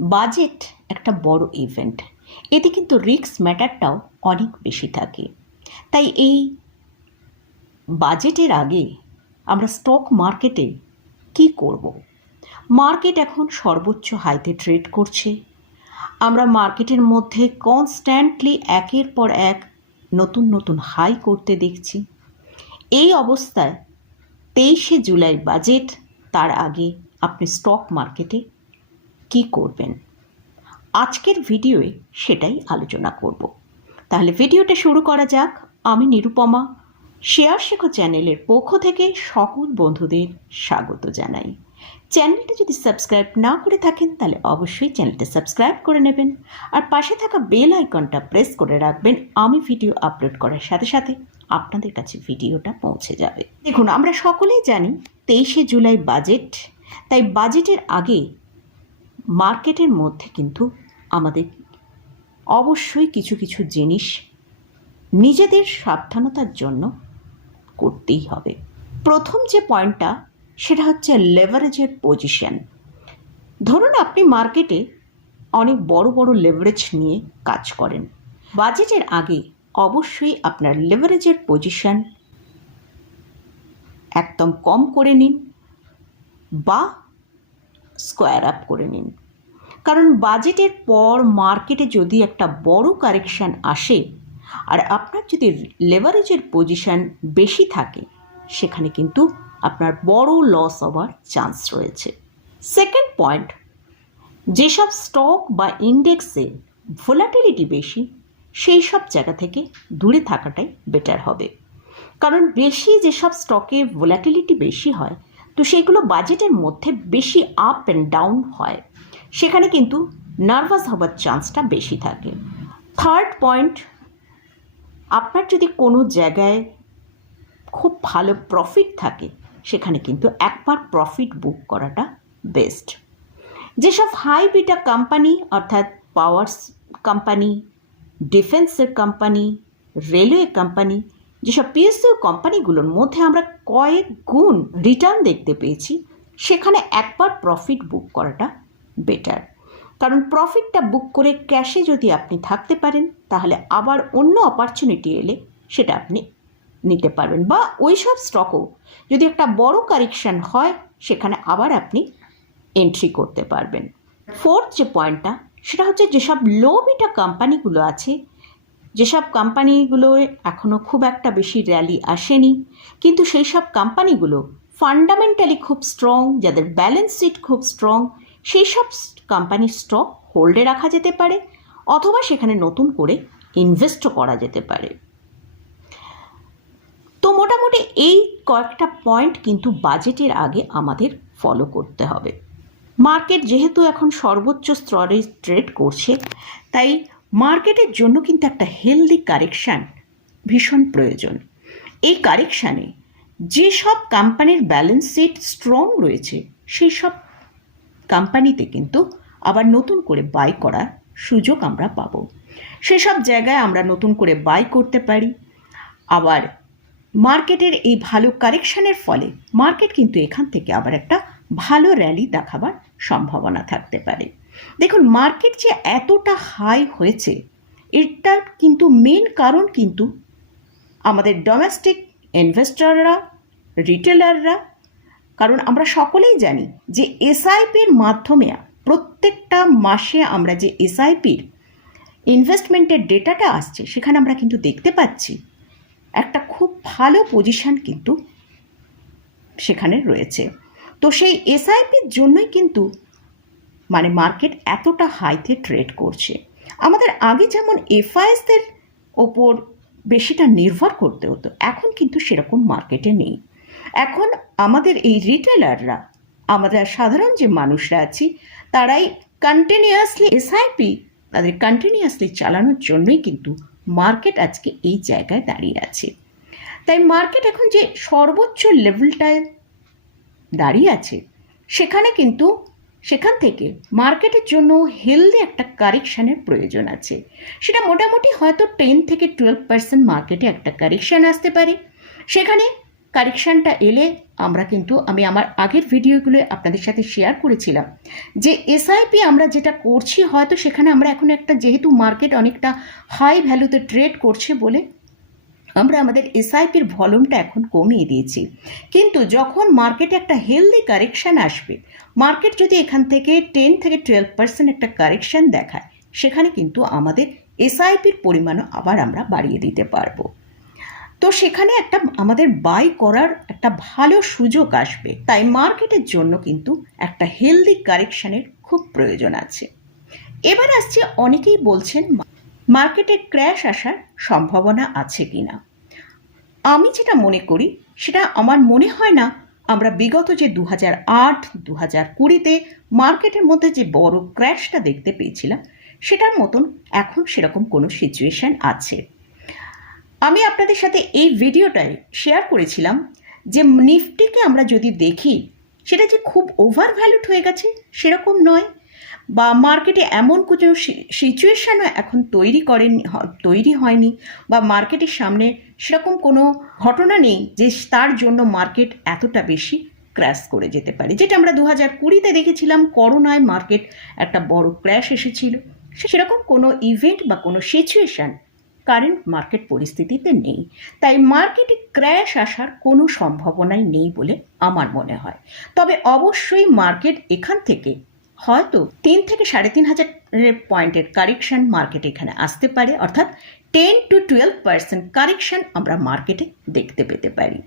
Budget একটা বড় event এতে কিন্তু রিস্ক ম্যাটারটাও অনেক বেশি থাকে। তাই এই বাজেটের আগে আমরা স্টক মার্কেটে কি করব? মার্কেট এখন সর্বোচ্চ হাইতে ট্রেড করছে। আমরা মার্কেটের মধ্যে কনস্ট্যান্টলি একের পর এক নতুন নতুন হাই করতে দেখছি। এই অবস্থায় তেইশে জুলাই বাজেট, তার আগে আপনি স্টক মার্কেটে কি করবেন? আজকের ভিডিওয়ে সেটাই আলোচনা করব। তাহলে ভিডিওটা শুরু করা যাক। আমি নিরুপমা, শেয়ার শেখো চ্যানেলের পক্ষ থেকে সকল বন্ধুদের স্বাগত জানাই। চ্যানেলটা যদি সাবস্ক্রাইব না করে থাকেন, তাহলে অবশ্যই চ্যানেলটা সাবস্ক্রাইব করে নেবেন। আর পাশে থাকা বেল আইকনটা প্রেস করে রাখবেন। আমি ভিডিও আপলোড করার সাথে সাথে আপনাদের কাছে ভিডিওটা পৌঁছে যাবে। দেখুন, আমরা সকলেই জানি তেইশে জুলাই বাজেট। তাই বাজেটের আগে মার্কেটের মধ্যে কিন্তু আমাদের অবশ্যই কিছু কিছু জিনিস নিজেদের সাবধানতার জন্য করতেই হবে। প্রথম যে পয়েন্টটা, সেটা হচ্ছে লেভারেজের পজিশন ধরুন আপনি মার্কেটে অনেক বড় বড় লেভারেজ নিয়ে কাজ করেন। বাজেটের আগে অবশ্যই আপনার লেভারেজের পজিশন একদম কম করে নিন বা স্কোয়ার আপ করে নিন। কারণ বাজেটের পর মার্কেটে যদি একটা বড় কারেকশান আসে, আর আপনার যদি লেভারেজের পজিশন বেশি থাকে, সেখানে কিন্তু আপনার বড় লস হওয়ার চান্স রয়েছে। সেকেন্ড পয়েন্ট যেসব স্টক বা ইন্ডেক্সে ভোলাটিলিটি বেশি, সেই সব জায়গা থেকে দূরে থাকাটাই বেটার হবে। কারণ বেশি যেসব স্টকে ভোলাটিলিটি বেশি হয় তো সেগুলো বাজেটের মধ্যে বেশি আপ অ্যান্ড ডাউন হয়। সেখানে কিন্তু নার্ভাস হবার চান্সটা বেশি থাকে। থার্ড পয়েন্ট আপনার যদি কোনো জায়গায় খুব ভালো প্রফিট থাকে, সেখানে কিন্তু একবার প্রফিট বুক করাটা বেস্ট যেসব হাই বিটা কোম্পানি অর্থাৎ পাওয়ার কোম্পানি ডিফেন্সের কোম্পানি রেলওয়ে কোম্পানি যেসব পিএসইউ কোম্পানিগুলোর মধ্যে আমরা কয়েক গুণ রিটার্ন দেখতে পেয়েছি, সেখানে একবার প্রফিট বুক করাটা বেটার কারণ প্রফিটটা বুক করে ক্যাশে যদি আপনি থাকতে পারেন, তাহলে আবার অন্য অপরচুনিটি এলে সেটা আপনি নিতে পারবেন। বা ওই সব স্টকও যদি একটা বড় কারেকশান হয়, সেখানে আবার আপনি এন্ট্রি করতে পারবেন। ফোর্থ যে পয়েন্টটা সেটা হচ্ছে যেসব লো বিটা কোম্পানিগুলো আছে যেসব কোম্পানিগুলো এখনও খুব একটা বেশি র্যালি আসেনি, কিন্তু সেই সব কোম্পানিগুলো ফান্ডামেন্টালি খুব স্ট্রং যাদের ব্যালেন্স শিট খুব স্ট্রং সেই সব কোম্পানির স্টক হোল্ডে রাখা যেতে পারে, অথবা সেখানে নতুন করে ইনভেস্টও করা যেতে পারে। তো মোটামুটি এই কয়েকটা পয়েন্ট কিন্তু বাজেটের আগে আমাদের ফলো করতে হবে। মার্কেট যেহেতু এখন সর্বোচ্চ স্তরে ট্রেড করছে, তাই মার্কেটের জন্য কিন্তু একটা হেলদি কারেকশান ভীষণ প্রয়োজন। এই কারেকশানে যেসব কোম্পানির ব্যালেন্স শিট স্ট্রং রয়েছে সেই সব কোম্পানিতে কিন্তু আবার নতুন করে বাই করার সুযোগ আমরা পাবো। সেসব জায়গায় আমরা নতুন করে বাই করতে পারি। আবার মার্কেটের এই ভালো কারেকশানের ফলে মার্কেট কিন্তু এখান থেকে আবার একটা ভালো র্যালি দেখাবার সম্ভাবনা থাকতে পারে। দেখুন মার্কেট যে এতটা হাই হয়েছে, এটার কিন্তু মেন কারণ কিন্তু আমাদের ডোমেস্টিক ইনভেস্টররা রিটেলাররা কারণ আমরা সকলেই জানি যে এসআইপির মাধ্যমে প্রত্যেকটা মাসে আমরা যে এসআইপির ইনভেস্টমেন্টের ডেটাটা আসছে, সেখানে আমরা কিন্তু দেখতে পাচ্ছি একটা খুব ভালো পজিশন কিন্তু সেখানে রয়েছে। তো সেই এসআইপির জন্যই কিন্তু মানে মার্কেট এতটা হাইতে ট্রেড করছে। আমাদের আগে যেমন এফআইএসদের ওপর বেশিটা নির্ভর করতে হতো, এখন কিন্তু সেরকম মার্কেটে নেই। এখন আমাদের এই রিটেলাররা আমাদের সাধারণ যে মানুষরা আছি, তারাই কন্টিনিউয়াসলি এসআইপি তাদের কন্টিনিউয়াসলি চালানোর জন্যই কিন্তু মার্কেট আজকে এই জায়গায় দাঁড়িয়ে আছে। তাই মার্কেট এখন যে সর্বোচ্চ লেভেলটায় দাঁড়িয়ে আছে, সেখানে কিন্তু সেখান থেকে মার্কেটের জন্য হেলদি একটা কারেকশানের প্রয়োজন আছে। সেটা মোটামুটি হয়তো টেন থেকে টুয়েলভ পার্সেন্ট মার্কেটে একটা কারেকশান আসতে পারে। সেখানে কারেকশানটা এলে আমরা কিন্তু, আমি আমার আগের ভিডিওগুলো আপনাদের সাথে শেয়ার করেছিলাম যে এসআইপি আমরা যেটা করছি হয়তো সেখানে আমরা এখন একটা যেহেতু মার্কেট অনেকটা হাই ভ্যালুতে ট্রেড করছে বলে আমরা আমাদের এসআইপির ভলিউমটা এখন কমিয়ে দিয়েছি। কিন্তু যখন মার্কেটে একটা হেলদি কারেকশান আসবে, মার্কেট যদি এখান থেকে টেন থেকে টুয়েলভ পার্সেন্ট একটা কারেকশান দেখায়, সেখানে কিন্তু আমাদের এসআইপির পরিমাণও আবার আমরা বাড়িয়ে দিতে পারব। তো সেখানে একটা আমাদের বাই করার একটা ভালো সুযোগ আসবে। তাই মার্কেটের জন্য কিন্তু একটা হেলদি কারেকশানের খুব প্রয়োজন আছে। এবার আসছে, অনেকেই বলছেন মার্কেটে ক্র্যাশ আসার সম্ভাবনা আছে কি না আমি যেটা মনে করি, সেটা আমার মনে হয় না আমরা বিগত যে দু হাজার আট দু হাজার কুড়িতে মার্কেটের মধ্যে যে বড় ক্র্যাশটা দেখতে পেয়েছিলাম, সেটার মতন এখন সেরকম কোনো সিচুয়েশন আছে। আমি আপনাদের সাথে এই ভিডিওটায় শেয়ার করেছিলাম যে নিফটিকে আমরা যদি দেখি, সেটা যে খুব ওভার ভ্যালুড হয়ে গেছে, সেরকম নয়। বা মার্কেটে এমন কোনো সিচুয়েশানও এখন তৈরি করেন তৈরি হয়নি বা মার্কেটের সামনে সেরকম কোনো ঘটনা নেই যে তার জন্য মার্কেট এতটা বেশি ক্র্যাশ করে যেতে পারে। যেটা আমরা দু হাজার কুড়িতে দেখেছিলাম, করোনায় মার্কেট একটা বড় ক্র্যাশ এসেছিল। সেরকম কোনো ইভেন্ট বা কোনো সিচুয়েশান কারেন্ট মার্কেট পরিস্থিতিতে নেই। তাই মার্কেটে ক্র্যাশ আসার কোনো সম্ভাবনাই নেই বলে আমার মনে হয়। তবে অবশ্যই মার্কেট এখান থেকে হয়তো তিন থেকে সাড়ে তিন হাজার পয়েন্টের কারেকশন মার্কেটে এখানে আসতে পারে, অর্থাৎ ten to twelve percent correction আমরা মার্কেটে দেখতে পেতে পারি।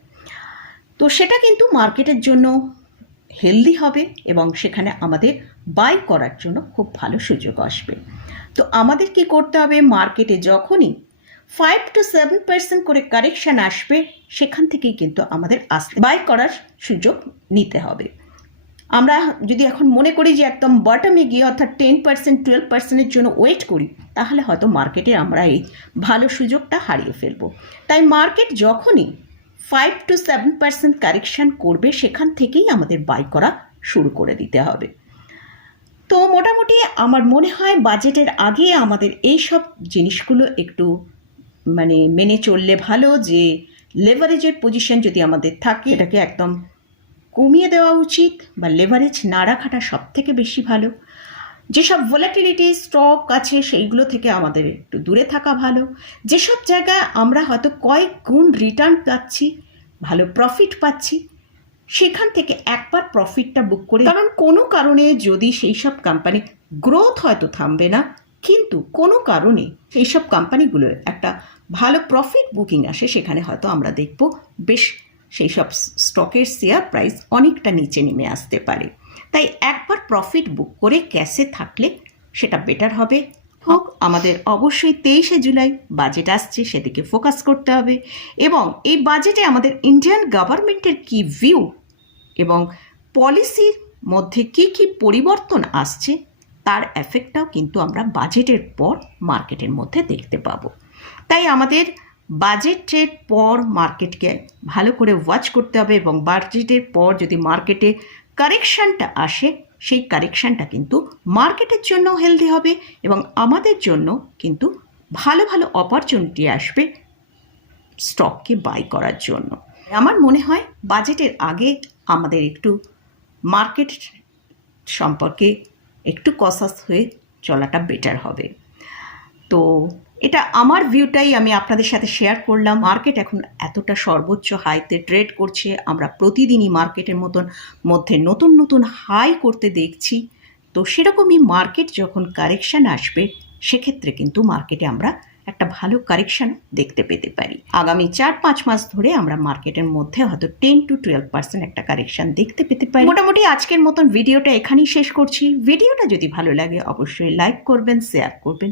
তো সেটা কিন্তু মার্কেটের জন্য হেলদি হবে এবং সেখানে আমাদের বাই করার জন্য খুব ভালো সুযোগ আসবে। তো আমাদের কি করতে হবে মার্কেটে যখনই ফাইভ টু সেভেন পার্সেন্ট করে কারেকশান আসবে, সেখান থেকেই কিন্তু আমাদের আসতে বাই করার সুযোগ নিতে হবে। আমরা যদি এখন মনে করি যে একদম বটমে গিয়ে অর্থাৎ টেন পার্সেন্ট টুয়েলভ পার্সেন্টের জন্য ওয়েট করি, তাহলে হয়তো মার্কেটে আমরা এই ভালো সুযোগটা হারিয়ে ফেলব। তাই মার্কেট যখনই five to seven percent correction করবে, সেখান থেকেই আমাদের বাই করা শুরু করে দিতে হবে। তো মোটামুটি আমার মনে হয় বাজেটের আগে আমাদের এই সব জিনিসগুলো একটু মানে মেনে চললে ভালো, যে লেভারেজের পজিশন যদি আমাদের থাকে, এটাকে একদম কমিয়ে দেওয়া উচিত বা লেভারেজ না রাখাটা সব থেকে বেশি ভালো। যেসব ভোলাটিলিটি স্টক আছে সেইগুলো থেকে আমাদের একটু দূরে থাকা ভালো। যেসব জায়গায় আমরা হয়তো কয়েক গুণ রিটার্ন পাচ্ছি, ভালো প্রফিট পাচ্ছি, সেখান থেকে একবার প্রফিটটা বুক করে কারণ কোনো কারণে যদি সেই সব কোম্পানি গ্রোথ হয়তো থামবে না, কিন্তু কোনো কারণে সেই সব কোম্পানিগুলোর একটা ভালো প্রফিট বুকিং আসে, সেখানে হয়তো আমরা দেখব বেশ সেই সব স্টকের শেয়ার প্রাইস অনেকটা নিচে নেমে আসতে পারে। তাই একবার প্রফিট বুক করে ক্যাশে থাকলে সেটা বেটার হবে। হোক, আমাদের অবশ্যই তেইশে জুলাই বাজেট আসছে, সেদিকে ফোকাস করতে হবে এবং এই বাজেটে আমাদের ইন্ডিয়ান গভর্নমেন্টের কি ভিউ এবং পলিসির মধ্যে কি কি পরিবর্তন আসছে, তার এফেক্টটাও কিন্তু আমরা বাজেটের পর মার্কেটের মধ্যে দেখতে পাবো। তাই আমাদের বাজেটের পর মার্কেটকে ভালো করে ওয়াচ করতে হবে এবং বাজেটের পর যদি মার্কেটে কারেকশানটা আসে, সেই কারেকশানটা কিন্তু মার্কেটের জন্য হেলদি হবে এবং আমাদের জন্য কিন্তু ভালো ভালো অপরচুনিটি আসবে স্টককে বাই করার জন্য। আমার মনে হয় বাজেটের আগে আমাদের একটু মার্কেট সম্পর্কে একটু কসাস হয়ে চলাটা বেটার হবে। তো এটা আমার ভিউটাই আমি আপনাদের সাথে শেয়ার করলাম। মার্কেট এখন এতটা সর্বোচ্চ হাইতে ট্রেড করছে। আমরা প্রতিদিনই মার্কেটের মতন মধ্যে নতুন নতুন হাই করতে দেখছি। তো সেরকমই মার্কেট যখন কারেকশান আসবে, সেক্ষেত্রে কিন্তু মার্কেটে আমরা একটা ভালো কারেকশান দেখতে পেতে পারি। আগামী চার, পাঁচ মাস ধরে আমরা মার্কেটের মধ্যে হয়তো টেন টু টুয়েলভ পার্সেন্ট একটা কারেকশান দেখতে পেতে পারি। মোটামুটি আজকের মতন ভিডিওটা এখানেই শেষ করছি। ভিডিওটা যদি ভালো লাগে, অবশ্যই লাইক করবেন শেয়ার করবেন।